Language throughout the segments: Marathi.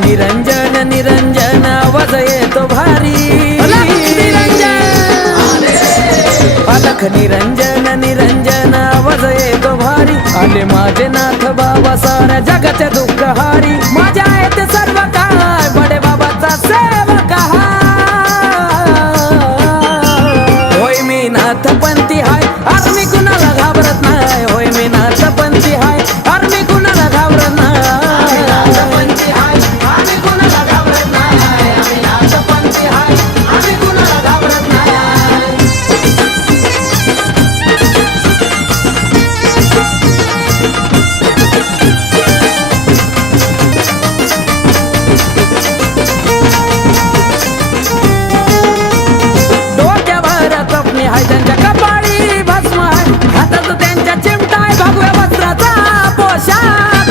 निरंजन निरंजन आवाज येतो भारी, अलख निरंजन निरंजन आवाज येतो भारी. आले माझे नाथ बाबा साऱ्या जगाचे दुःख हारी. माझ्या येते सर्व काय बडे बाबाचा सेवक होय. मी नाथपंथी हाय अर मी कुणाला घाबरत नाही. होय मी नाथपंथी हाय अर मी कुणाला घाबरत नाही. हाय त्यांच्या कपाळी भस्म आहे, हातात त्यांच्या चिमटा आहे, भगव्या वस्त्राचा पोशाख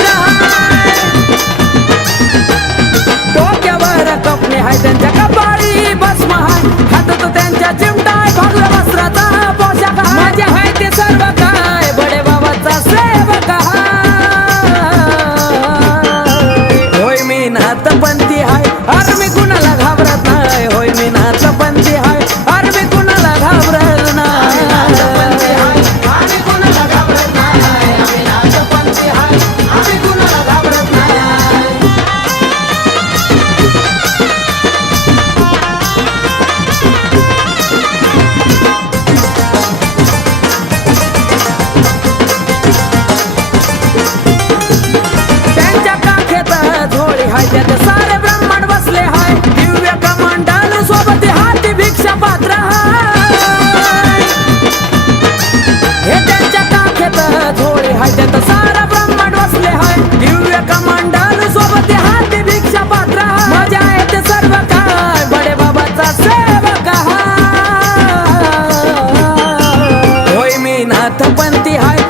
डोक्यावर कपणे हाय त्यांच्या कपाळी भस्म आहे, हातात त्यांच्या चिमटा आहे, भगव्या वस्त्राचा पोशाख. माझे हाय ते सर्व काय बडे बाबाचा सेवक होय. मी नाथपंथी हाय अर मी कुणाला घाबरत नाही. होय मी नाथपंथी हाय अर मी कुणाला घाबरत त्यात सारे ब्रह्मांड बसले हाय. दिव्य कमंडल सोबत हाती भिक्षा पात्र हे त्यांच्या काखेत झोळे हाय. त्यात सारा ब्रह्मांड बसले हाय. दिव्य कमंडल सोबत हाती भिक्षा पात्र. मजा येते सर्व काय बडे बाबाचा सेवक होय. मी नाथपंथी हाय